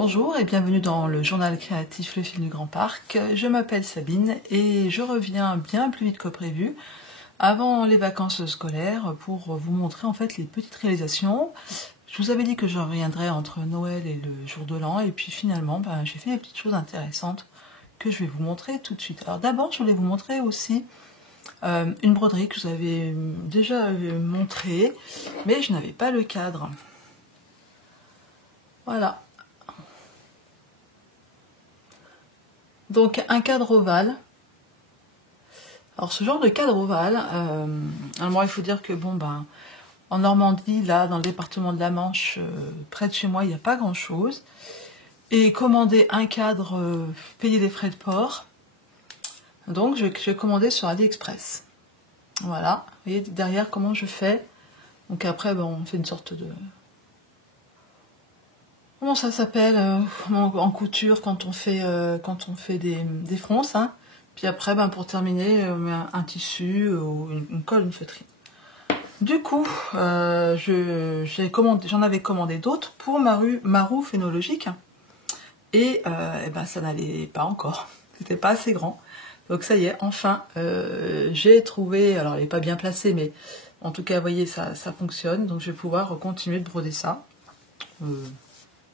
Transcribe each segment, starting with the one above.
Bonjour et bienvenue dans le journal créatif Le Fil du Grand Parc. Je m'appelle Sabine et je reviens bien plus vite que prévu avant les vacances scolaires pour vous montrer en fait les petites réalisations. Je vous avais dit que je reviendrais entre Noël et le jour de l'an et puis finalement j'ai fait des petites choses intéressantes que je vais vous montrer tout de suite. Alors d'abord je voulais vous montrer aussi une broderie que je vous avais déjà montrée mais je n'avais pas le cadre. Voilà. Donc un cadre ovale. Alors ce genre de cadre ovale, alors il faut dire que en Normandie, là dans le département de la Manche, près de chez moi, il n'y a pas grand chose. Et commander un cadre, payer des frais de port. Donc je vais commander sur AliExpress. Voilà, vous voyez derrière comment je fais. Donc après on fait une sorte de... Comment ça s'appelle en couture quand on fait des fronces, hein. Puis après, pour terminer, on met un tissu ou une colle, une feutrine. Du coup, j'en avais commandé d'autres pour ma roue phénologique. Et, ça n'allait pas encore. C'était pas assez grand. Donc ça y est, enfin, j'ai trouvé... Alors, elle n'est pas bien placée, mais en tout cas, vous voyez, ça fonctionne. Donc, je vais pouvoir continuer de broder ça.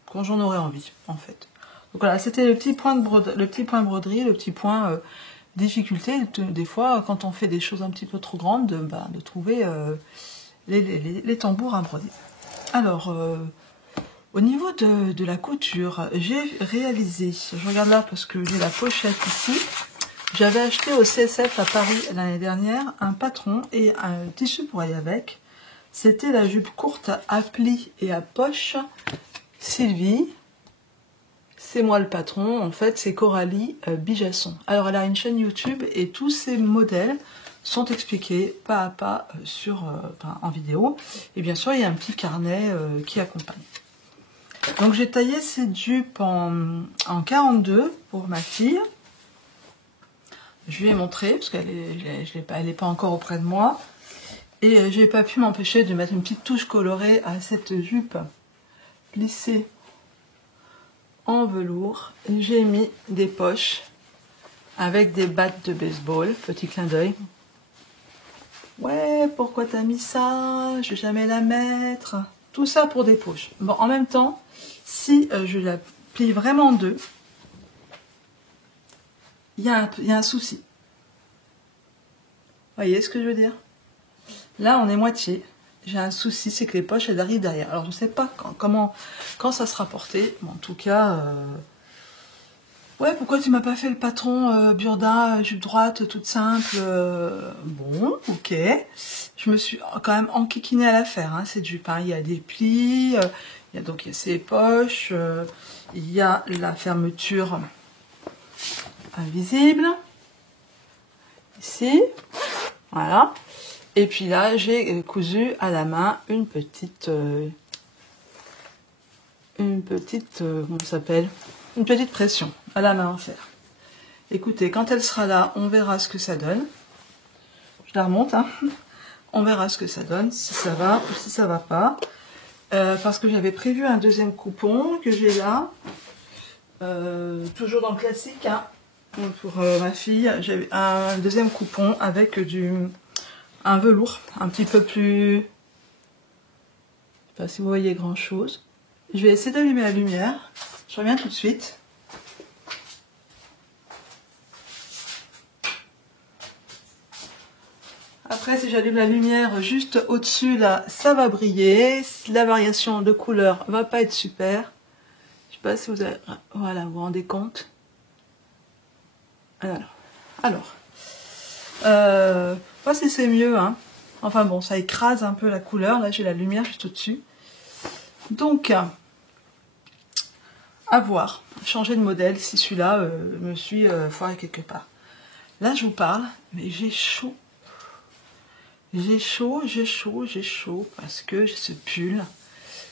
Quand j'en aurai envie, en fait. Donc voilà, c'était le petit point broderie, le petit point difficulté, des fois, quand on fait des choses un petit peu trop grandes, de trouver les tambours à broder. Alors, au niveau de la couture, j'ai réalisé, je regarde là parce que j'ai la pochette ici, j'avais acheté au CSF à Paris l'année dernière un patron et un tissu pour aller avec. C'était la jupe courte à plis et à poche Sylvie. C'est moi le patron, en fait c'est Coralie Bijasson. Alors elle a une chaîne YouTube et tous ses modèles sont expliqués pas à pas en vidéo. Et bien sûr il y a un petit carnet qui accompagne. Donc j'ai taillé cette jupe en 42 pour ma fille. Je lui ai montré parce qu'elle n'est pas encore auprès de moi. Et j'ai pas pu m'empêcher de mettre une petite touche colorée à cette jupe plissée en velours. J'ai mis des poches avec des battes de baseball, petit clin d'œil. Ouais, pourquoi t'as mis ça? Je vais jamais la mettre. Tout ça pour des poches. Bon, en même temps, si je la plie vraiment en deux, il y a un souci. Vous voyez ce que je veux dire? Là, on est moitié. J'ai un souci, c'est que les poches, elles arrivent derrière. Alors, je ne sais pas quand ça sera porté. Mais en tout cas, ouais, pourquoi tu m'as pas fait le patron Burda, jupe droite, toute simple bon, ok. Je me suis quand même enquiquinée à la faire, hein, cette jupe. Hein. Il y a des plis, il y a ces poches, il y a la fermeture invisible. Ici, voilà. Et puis là, j'ai cousu à la main une petite comment ça s'appelle? Une petite pression à la main en fer. Écoutez, quand elle sera là, on verra ce que ça donne. Je la remonte, hein. On verra ce que ça donne, si ça va ou si ça va pas. Parce que j'avais prévu un deuxième coupon que j'ai là. Toujours dans le classique, hein. Pour ma fille, j'ai un deuxième coupon avec un velours un petit peu plus... Je sais pas si vous voyez grand chose. Je vais essayer d'allumer la lumière. Je reviens tout de suite. Après, si j'allume la lumière juste au-dessus, là, ça va briller. La variation de couleur va pas être super. Je sais pas si vous avez... Voilà, vous vous rendez compte. Alors. Pas si c'est mieux, hein. Enfin bon, ça écrase un peu la couleur. Là, j'ai la lumière juste au-dessus. Donc, à voir. Changer de modèle si celui-là me suis foiré quelque part. Là, je vous parle, mais j'ai chaud. J'ai chaud parce que j'ai ce pull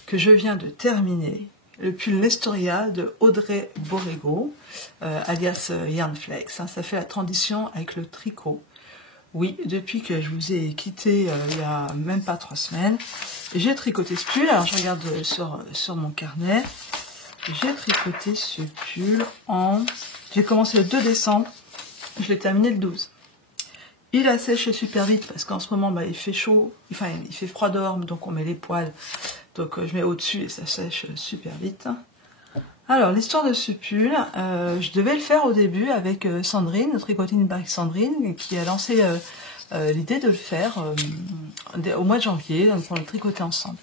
que je viens de terminer. Le pull Nestoria de Audrey Borrego, alias Yarnflex. Hein, ça fait la transition avec le tricot. Oui, depuis que je vous ai quitté il y a même pas 3 semaines, j'ai tricoté ce pull. Alors je regarde sur mon carnet. j'ai tricoté ce pull en... J'ai commencé le 2 décembre, je l'ai terminé le 12. Il a séché super vite parce qu'en ce moment bah, il fait chaud, enfin il fait froid dehors, donc on met les poils. Donc je mets au-dessus et ça sèche super vite. Alors l'histoire de ce pull, je devais le faire au début avec Sandrine, Tricoting by Sandrine, qui a lancé l'idée de le faire au mois de janvier, donc pour le tricoter ensemble.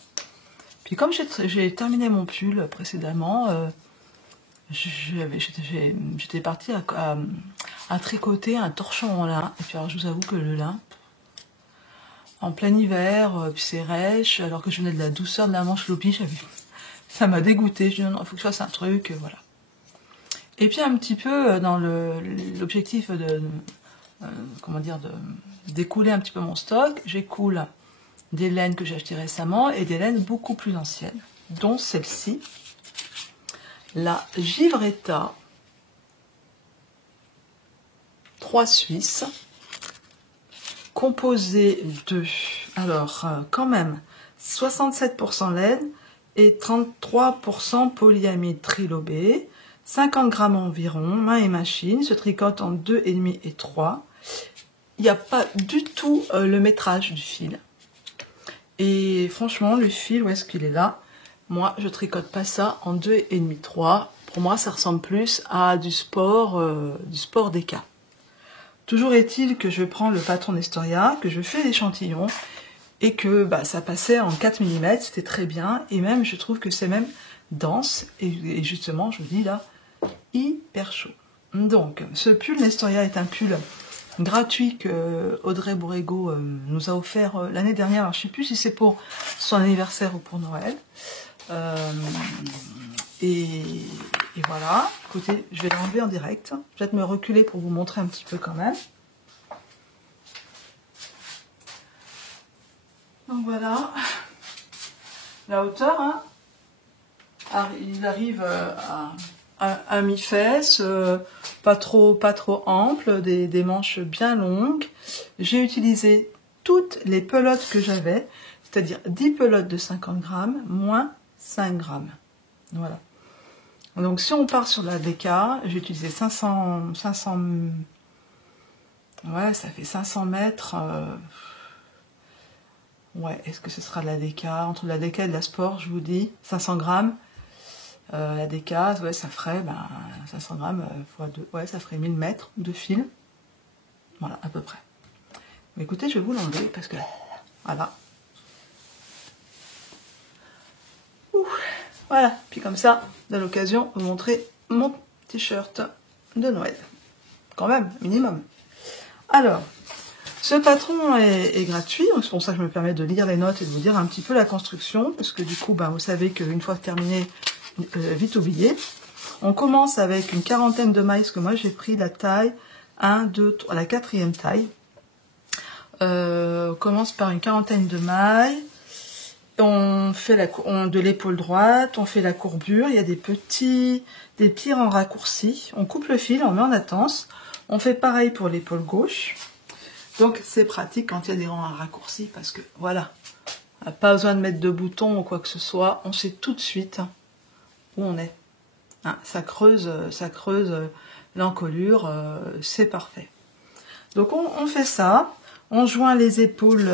Puis comme j'ai terminé mon pull précédemment, j'étais partie à tricoter un torchon en lin. Et puis alors je vous avoue que le lin, en plein hiver, puis c'est rêche, alors que je venais de la douceur de la manche loopy, ça m'a dégoûté. Je me dis non, il faut que je fasse un truc, voilà. Et puis un petit peu dans l'objectif de comment dire, d'écouler un petit peu mon stock, j'écoule des laines que j'ai achetées récemment et des laines beaucoup plus anciennes, dont celle-ci, la Givretta 3 Suisse, composée de, alors quand même, 67% laine et 33% polyamide trilobé, 50 grammes environ, main et machine, se tricote en 2,5 et 3. Il n'y a pas du tout le métrage du fil. Et franchement, le fil, où est-ce qu'il est là? Moi, je tricote pas ça en 2,5, 3. Pour moi, ça ressemble plus à du sport DK. Toujours est-il que je prends le patron Nestoria, que je fais l'échantillon, et que bah, ça passait en 4 mm, c'était très bien, et même, je trouve que c'est même dense, et justement, je vous dis là, hyper chaud. Donc, ce pull Nestoria est un pull gratuit que Audrey Bourrego nous a offert l'année dernière. Alors, je ne sais plus si c'est pour son anniversaire ou pour Noël. Et voilà. Écoutez, je vais l'enlever en direct. Je vais peut-être me reculer pour vous montrer un petit peu quand même. Donc voilà. La hauteur, hein. Il arrive à mi-fesse, pas trop ample, des manches bien longues. J'ai utilisé toutes les pelotes que j'avais, c'est-à-dire 10 pelotes de 50 grammes, moins 5 grammes. Voilà. Donc si on part sur la DK, j'ai utilisé 500, ouais, ça fait 500 mètres. Ouais, est-ce que ce sera de la DK? Entre la DK et de la sport, je vous dis, 500 grammes. La DK, ouais, ça ferait 500 grammes x 2, ouais, ça ferait 1000 mètres de fil. Voilà, à peu près. Mais écoutez, je vais vous l'enlever parce que, voilà. Ouh, voilà, puis comme ça, de l'occasion, vous montrer mon t-shirt de Noël. Quand même, minimum. Alors, ce patron est gratuit, donc c'est pour ça que je me permets de lire les notes et de vous dire un petit peu la construction, parce que du coup, vous savez qu'une fois terminé, vite oublié. On commence avec une quarantaine de mailles, parce que moi j'ai pris la taille 1, 2, 3, la 4e taille. On commence par une quarantaine de mailles. On fait de l'épaule droite, on fait la courbure, il y a des petits rangs raccourcis. On coupe le fil, on met en attente. On fait pareil pour l'épaule gauche. Donc c'est pratique quand il y a des rangs raccourcis, parce que voilà, pas besoin de mettre de boutons ou quoi que ce soit, on sait tout de suite où on est. Hein, ça creuse l'encolure, c'est parfait. Donc on fait ça, on joint les épaules,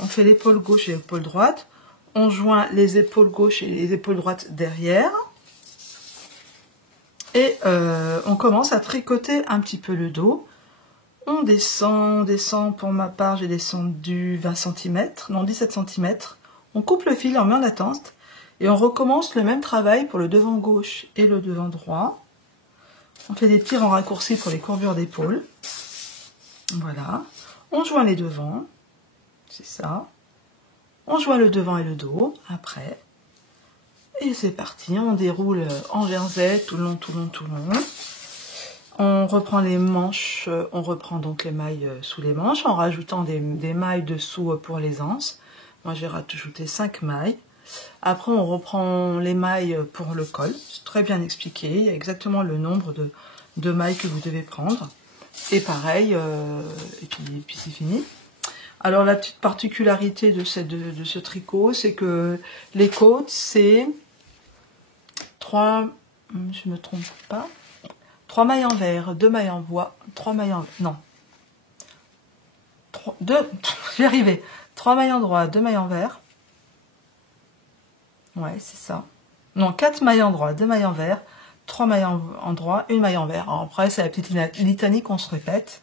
on fait l'épaule gauche et l'épaule droite, on joint les épaules gauche et les épaules droites derrière, et on commence à tricoter un petit peu le dos. On descend, pour ma part j'ai descendu 20 cm, non 17 cm, on coupe le fil, on met en attente, et on recommence le même travail pour le devant gauche et le devant droit. On fait des tirs en raccourci pour les courbures d'épaule. Voilà. On joint les devants. C'est ça. On joint le devant et le dos après. Et c'est parti. On déroule en jersey tout le long. On reprend les manches. On reprend donc les mailles sous les manches en rajoutant des mailles dessous pour les anses. Moi j'ai rajouté 5 mailles. Après, on reprend les mailles pour le col. C'est très bien expliqué. Il y a exactement le nombre de mailles que vous devez prendre. Et pareil, et puis c'est fini. Alors, la petite particularité de ce tricot, c'est que les côtes, c'est 3, je me trompe pas, 3 mailles en vert, 2 mailles en bois, 3 mailles en... non. 2, j'y arrivais. 3 mailles en droit, 2 mailles en vert. Ouais, c'est ça. Non, 4 mailles en droit, 2 mailles en vert, 3 mailles en droit, 1 maille en vert. Alors après, c'est la petite litanie qu'on se répète.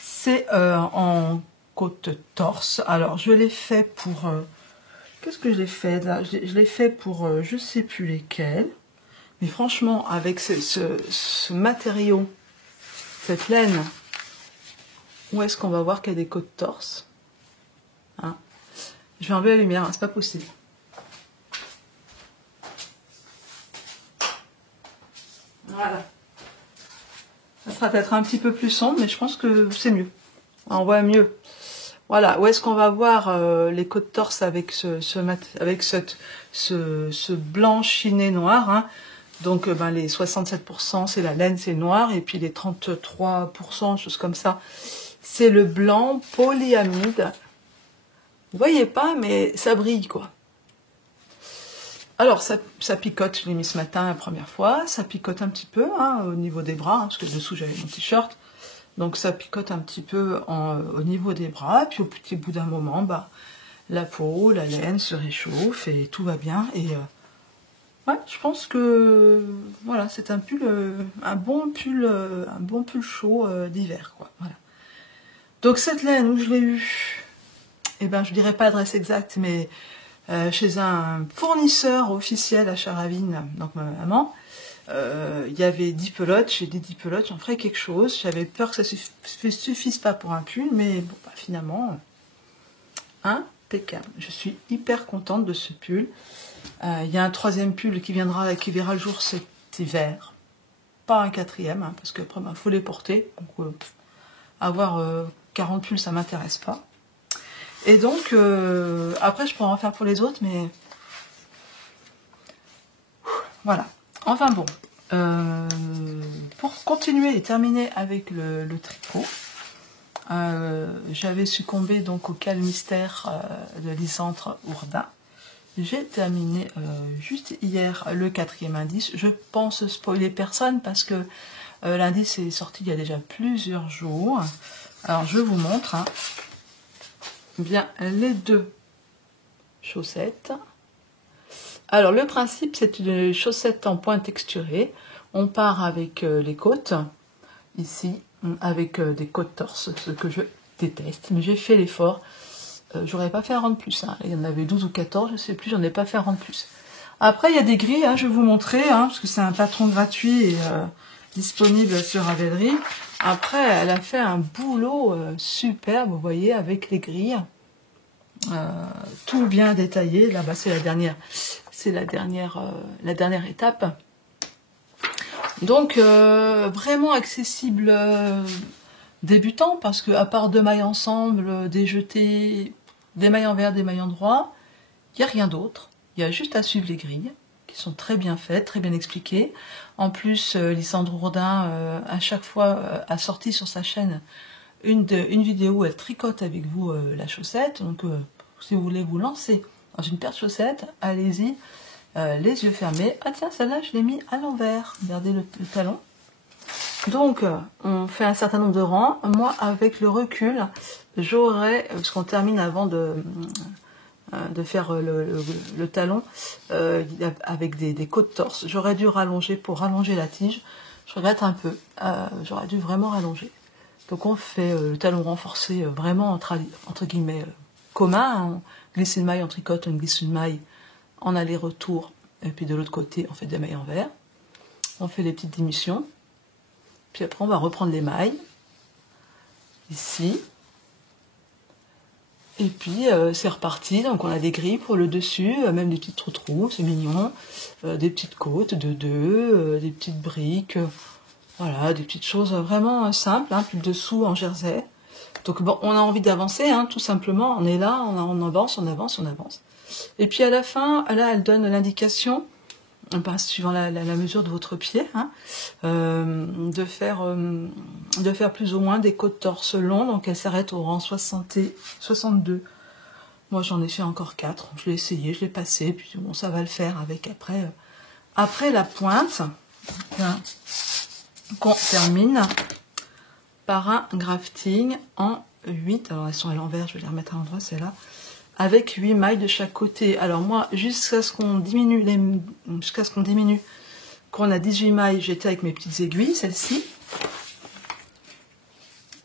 C'est en côte torse. Alors, je l'ai fait pour... qu'est-ce que je l'ai fait là? Je l'ai fait pour je sais plus lesquels. Mais franchement, avec ce matériau, cette laine, où est-ce qu'on va voir qu'il y a des côtes torse, hein? Je vais enlever la lumière, hein, c'est pas possible. Voilà. Ça sera peut-être un petit peu plus sombre, mais je pense que c'est mieux. On voit mieux. Voilà, où est-ce qu'on va voir les côtes torse avec ce blanc chiné noir, hein. Donc les 67% c'est la laine, c'est noir, et puis les 33%, choses comme ça, c'est le blanc polyamide. Vous voyez pas, mais ça brille quoi. Alors ça picote, je l'ai mis ce matin la première fois, ça picote un petit peu hein, au niveau des bras, hein, parce que dessous j'avais mon t-shirt. Donc ça picote un petit peu au niveau des bras, puis au petit bout d'un moment, la peau, la laine se réchauffe et tout va bien. Et ouais, je pense que voilà, c'est un pull, un bon pull chaud d'hiver, quoi. Voilà. Donc cette laine où je l'ai eu, eh ben je dirais pas l'adresse exacte, mais chez un fournisseur officiel à Charavine, donc ma maman. Il y avait 10 pelotes, j'ai dit 10 pelotes, j'en ferai quelque chose. J'avais peur que ça suffise pas pour un pull, mais bon, finalement, impeccable. Je suis hyper contente de ce pull. Il y a un troisième pull qui verra le jour cet hiver. Pas un quatrième, hein, parce qu'après, il faut les porter. Donc, avoir 40 pulls, ça m'intéresse pas. Et donc, après, je pourrais en faire pour les autres, mais... voilà. Enfin bon, pour continuer et terminer avec le tricot, j'avais succombé donc au Cal Mystère de Lysandre Ourdin. J'ai terminé juste hier le 4e indice. Je pense spoiler personne parce que l'indice est sorti il y a déjà plusieurs jours. Alors je vous montre bien les deux chaussettes. Alors le principe, c'est une chaussette en point texturé. On part avec les côtes, ici, avec des côtes torse, ce que je déteste. Mais j'ai fait l'effort. J'aurais pas fait un rang de plus. Hein. Il y en avait 12 ou 14, je sais plus, j'en ai pas fait un rang de plus. Après, il y a des grilles, je vais vous montrer, parce que c'est un patron gratuit et disponible sur Ravelry. Après, elle a fait un boulot superbe, vous voyez, avec les grilles. Tout bien détaillé. Là-bas, c'est la dernière étape. Donc, vraiment accessible débutant, parce que à part 2 mailles ensemble, des jetés, des mailles en vert, des mailles en droit, il n'y a rien d'autre. Il y a juste à suivre les grilles, qui sont très bien faites, très bien expliquées. En plus, Lysandre Ourdin, à chaque fois, a sorti sur sa chaîne une vidéo où elle tricote avec vous la chaussette. Donc, si vous voulez vous lancer dans une paire de chaussettes, allez-y, les yeux fermés. Ah tiens, celle-là, je l'ai mis à l'envers. Regardez le talon. Donc, on fait un certain nombre de rangs. Moi, avec le recul, j'aurais, parce qu'on termine avant de faire le talon, avec des côtes torse, j'aurais dû rallonger pour rallonger la tige. Je regrette un peu. J'aurais dû vraiment rallonger. Donc, on fait le talon renforcé vraiment entre guillemets commun. On glisse une maille, on tricote, on glisse une maille en aller-retour. Et puis de l'autre côté, on fait des mailles en vert. On fait des petites diminutions. Puis après, on va reprendre les mailles, ici. Et puis, c'est reparti. Donc, on a des grilles pour le dessus, même des petites trous, c'est mignon. Des petites côtes de deux, des petites briques. Voilà, des petites choses vraiment simples. Puis le dessous en jersey. Donc, bon, on a envie d'avancer, tout simplement. On est là, on avance, on avance, on avance. Et puis, à la fin, là, elle donne l'indication... suivant la mesure de votre pied, de faire plus ou moins des côtes torse longs. Donc elle s'arrête au rang 60 et 62. Moi j'en ai fait encore 4, je l'ai essayé, je l'ai passé, puis bon, ça va le faire avec après Après la pointe, qu'on termine par un grafting en 8. Alors elles sont à l'envers, je vais les remettre à l'endroit, c'est là. Avec 8 mailles de chaque côté. Alors moi, jusqu'à ce qu'on diminue, qu'on a 18 mailles, j'étais avec mes petites aiguilles, celle-ci.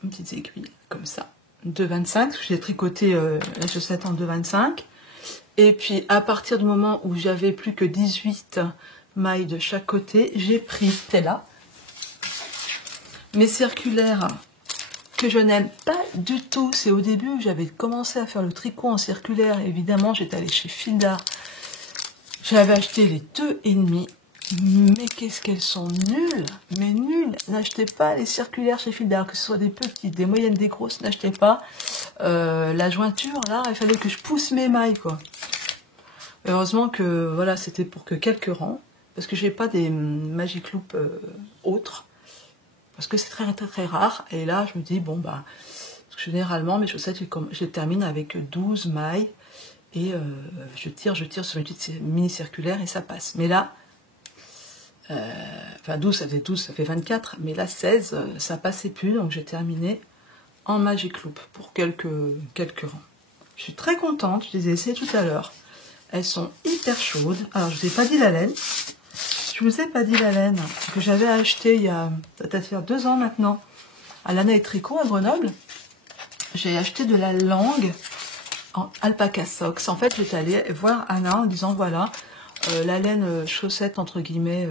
Une petite aiguille, comme ça. 2,25, j'ai tricoté la chaussette en 2,25. Et puis, à partir du moment où j'avais plus que 18 mailles de chaque côté, j'ai pris, c'est là, mes circulaires que je n'aime pas du tout. C'est au début où j'avais commencé à faire le tricot en circulaire. Évidemment, j'étais allée chez Fildar. J'avais acheté les 2,5. Mais qu'est-ce qu'elles sont nulles, mais nulles. N'achetez pas les circulaires chez Fildar, que ce soit des petites, des moyennes, des grosses, n'achetez pas. La jointure, là, il fallait que je pousse mes mailles, quoi. Heureusement que, voilà, c'était pour que quelques rangs, parce que j'ai pas des Magic Loop autres, parce que c'est très, très, très rare. Et là, je me dis, bon, bah, généralement, mes chaussettes, je les termine avec 12 mailles, et je tire sur une petite mini circulaire, et ça passe. Mais là, enfin 12, ça fait 12, ça fait 24, mais là 16, ça passait plus, donc j'ai terminé en Magic Loop pour quelques rangs. Je suis très contente, je les ai essayées tout à l'heure. Elles sont hyper chaudes. Alors je vous ai pas dit la laine. Je vous ai pas dit la laine que j'avais acheté il y a peut-être 2 ans maintenant à l'Anna et Tricot à Grenoble. J'ai acheté de la langue en alpaca socks. En fait, j'étais allée voir Anna en disant voilà, la laine chaussette entre guillemets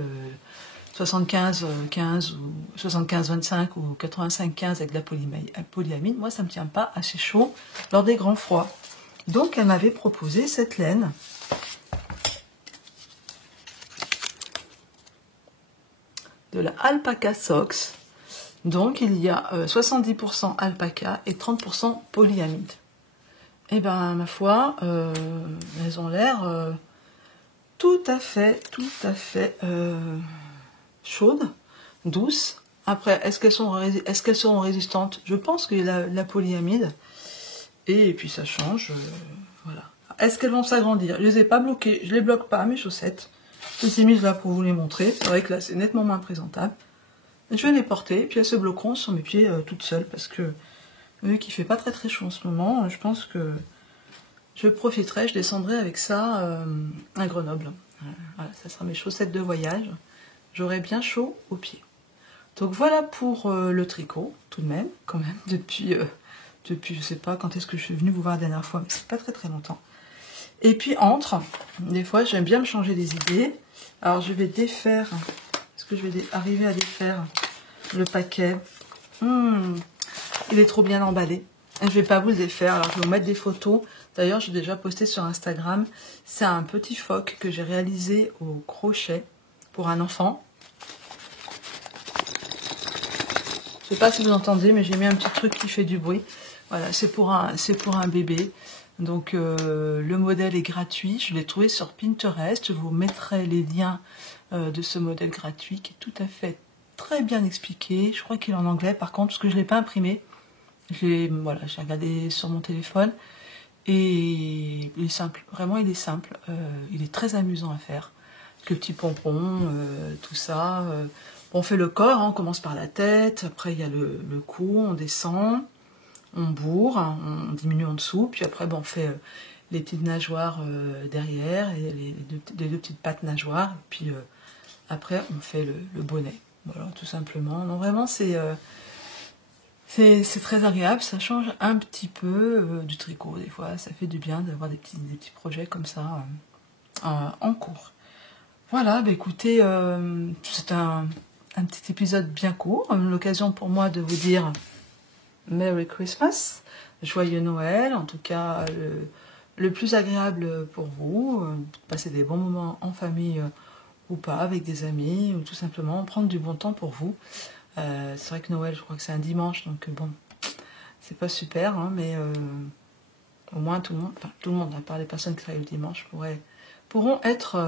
75-15 ou 75-25 ou 85-15 avec de la polyamide, moi ça me tient pas assez chaud lors des grands froids. Donc elle m'avait proposé cette laine de la Alpaca Socks. Donc il y a 70% alpaca et 30% polyamide. Et ben ma foi, elles ont l'air tout à fait chaudes, douces. Après, est-ce qu'elles seront résistantes? Je pense qu'il y a la polyamide. Et puis ça change, voilà. Est-ce qu'elles vont s'agrandir? Je les ai pas bloquées, je les bloque pas, mes chaussettes. Je les ai mises là pour vous les montrer. C'est vrai que là, c'est nettement moins présentable. Je vais les porter, puis elles se bloqueront sur mes pieds toutes seules, parce que vu qu'il fait pas très très chaud en ce moment, je pense que je profiterai, je descendrai avec ça à Grenoble. Voilà, ça sera mes chaussettes de voyage. J'aurai bien chaud aux pieds. Donc voilà pour le tricot, tout de même, quand même, depuis je sais pas quand est-ce que je suis venue vous voir la dernière fois, mais c'est pas très très longtemps. Et puis des fois j'aime bien me changer les idées. Alors je vais défaire, est-ce que je vais arriver à défaire le paquet? Il est trop bien emballé. Je vais pas vous le défaire, alors je vais vous mettre des photos. D'ailleurs j'ai déjà posté sur Instagram. C'est un petit phoque que j'ai réalisé au crochet pour un enfant. Je sais pas si vous entendez, mais j'ai mis un petit truc qui fait du bruit. Voilà, c'est pour un bébé. Donc le modèle est gratuit. Je l'ai trouvé sur Pinterest. Je vous mettrai les liens de ce modèle gratuit qui est tout à fait très bien expliqué. Je crois qu'il est en anglais par contre, parce que je ne l'ai pas imprimé. Voilà, j'ai regardé sur mon téléphone. Et il est simple. Vraiment, il est simple. Il est très amusant à faire. Que petits pompons, tout ça. On fait le corps, hein, on commence par la tête, après il y a le cou, on descend, on bourre, on diminue en dessous, puis après on fait les petites nageoires derrière, et les deux petites pattes nageoires, et puis après on fait le bonnet. Voilà, tout simplement. Non, vraiment c'est très agréable, ça change un petit peu du tricot des fois, ça fait du bien d'avoir des petits projets comme ça en cours. Voilà, bah écoutez, c'est un petit épisode bien court, l'occasion pour moi de vous dire Merry Christmas, joyeux Noël, en tout cas le plus agréable pour vous, passer des bons moments en famille ou pas, avec des amis, ou tout simplement prendre du bon temps pour vous. C'est vrai que Noël, je crois que c'est un dimanche, donc bon, c'est pas super, hein, mais au moins tout le monde, à part les personnes qui travaillent le dimanche, pourront être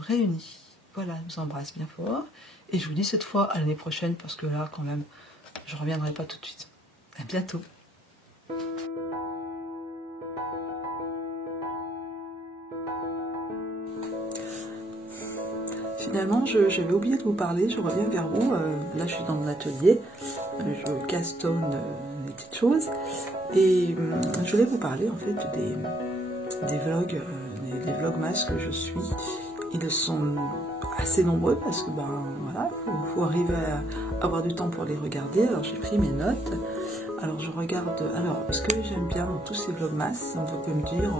réunis. Voilà, je vous embrasse bien fort. Et je vous dis cette fois à l'année prochaine, parce que là, quand même, je ne reviendrai pas tout de suite. À bientôt. finalement, j'avais oublié de vous parler, je reviens vers vous. Là, je suis dans mon atelier, je castonne des petites choses. Et je voulais vous parler en fait des vlogs, des vlogmas que je suis. Ils sont assez nombreux parce que voilà, faut arriver à avoir du temps pour les regarder. Alors j'ai pris mes notes. Alors je regarde. Alors ce que j'aime bien dans tous ces vlogmas, on peut me dire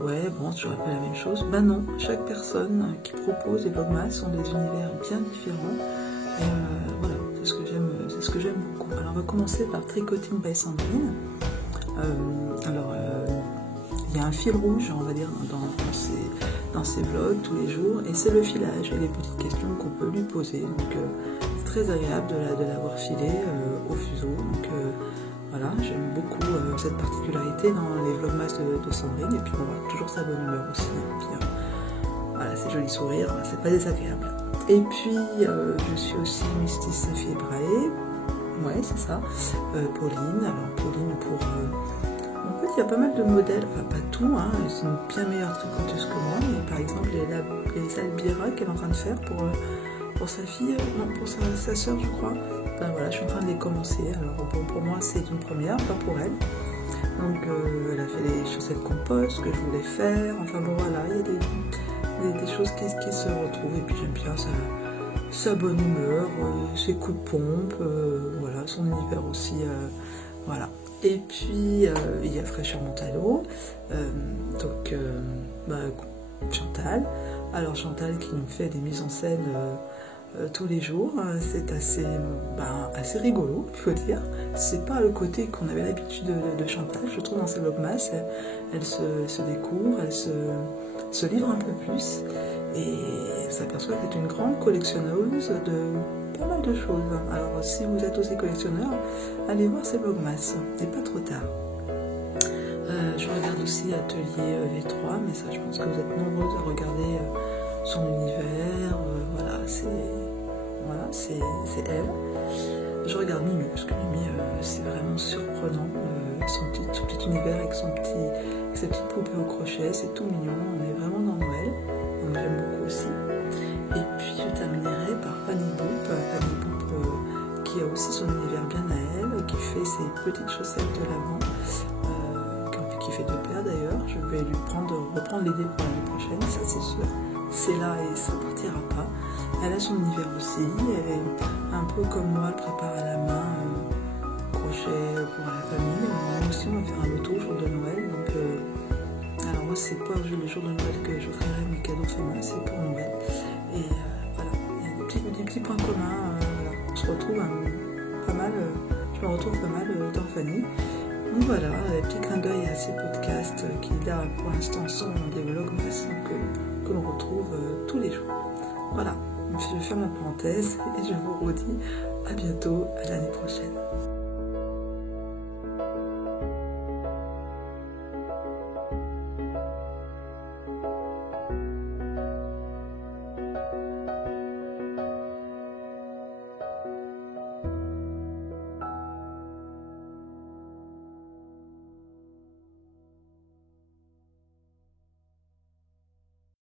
ouais bon tu n'aurais pas la même chose. Ben non, chaque personne qui propose des vlogmas ont des univers bien différents. Et voilà, c'est ce que j'aime beaucoup. Alors on va commencer par Tricoting by Sandrine. Il y a un fil rouge, on va dire, dans ces vlogs tous les jours, et c'est le filage et les petites questions qu'on peut lui poser. Donc c'est très agréable de l'avoir filé au fuseau. Donc voilà, j'aime beaucoup cette particularité dans les vlogmas de Sandrine, et puis on voit toujours sa bonne humeur aussi. Et puis, voilà, c'est joli sourire, c'est pas désagréable. Et puis je suis aussi Mystis Febrae, ouais c'est ça, Pauline. Alors Pauline pour... En fait, il y a pas mal de modèles, enfin pas tout, hein, elles sont bien meilleures triconteuses que moi, mais par exemple les Albira qu'elle est en train de faire pour sa fille, non, pour sa soeur je crois. Enfin, voilà, je suis en train de les commencer, alors bon, pour moi c'est une première, pas pour elle. Donc elle a fait les chaussettes compost que je voulais faire, enfin bon voilà, il y a des choses qui se retrouvent, et puis j'aime bien sa bonne humeur, ses coups de pompe, voilà, son univers aussi, voilà. Et puis il y a Fraîcheur Montalo, donc Chantal. Alors Chantal qui nous fait des mises en scène tous les jours, c'est assez rigolo, il faut dire. C'est pas le côté qu'on avait l'habitude de Chantal, je trouve, dans ses vlogmas. Elle se découvre, elle se livre un peu plus, et on s'aperçoit qu'elle est une grande collectionneuse de pas mal de choses. Alors si vous êtes aussi collectionneur, allez voir ces vlogmas, c'est pas trop tard. Je regarde aussi Atelier V3, mais ça je pense que vous êtes nombreuses à regarder son univers, voilà, c'est elle. Je regarde Mimi, parce que Mimi c'est vraiment surprenant, son petit univers avec ses petites poupées au crochet, c'est tout mignon, on est vraiment dans Noël, donc j'aime beaucoup aussi. Et puis je terminerai par Fanny Boop, qui a aussi son univers bien à elle, qui fait ses petites chaussettes de l'avant, qui fait 2 paires d'ailleurs. Je vais reprendre l'idée pour l'année prochaine, ça c'est sûr. C'est là et ça partira pas. Elle a son univers aussi, elle est un peu comme moi, elle prépare à la main, crochet pour la famille. Moi aussi on va faire un loto au jour de Noël, donc alors moi c'est pas le jour de Noël que j'offrirai mes cadeaux féminins, c'est pour Noël. Et voilà, il y a des petits points communs, voilà. On se retrouve pas mal, je me retrouve pas mal dans Fanny. Donc voilà, un petit clin d'œil à ces podcasts qui là pour l'instant sont des vlogmas que l'on retrouve tous les jours. Voilà, je ferme la parenthèse et je vous redis à bientôt, à l'année prochaine.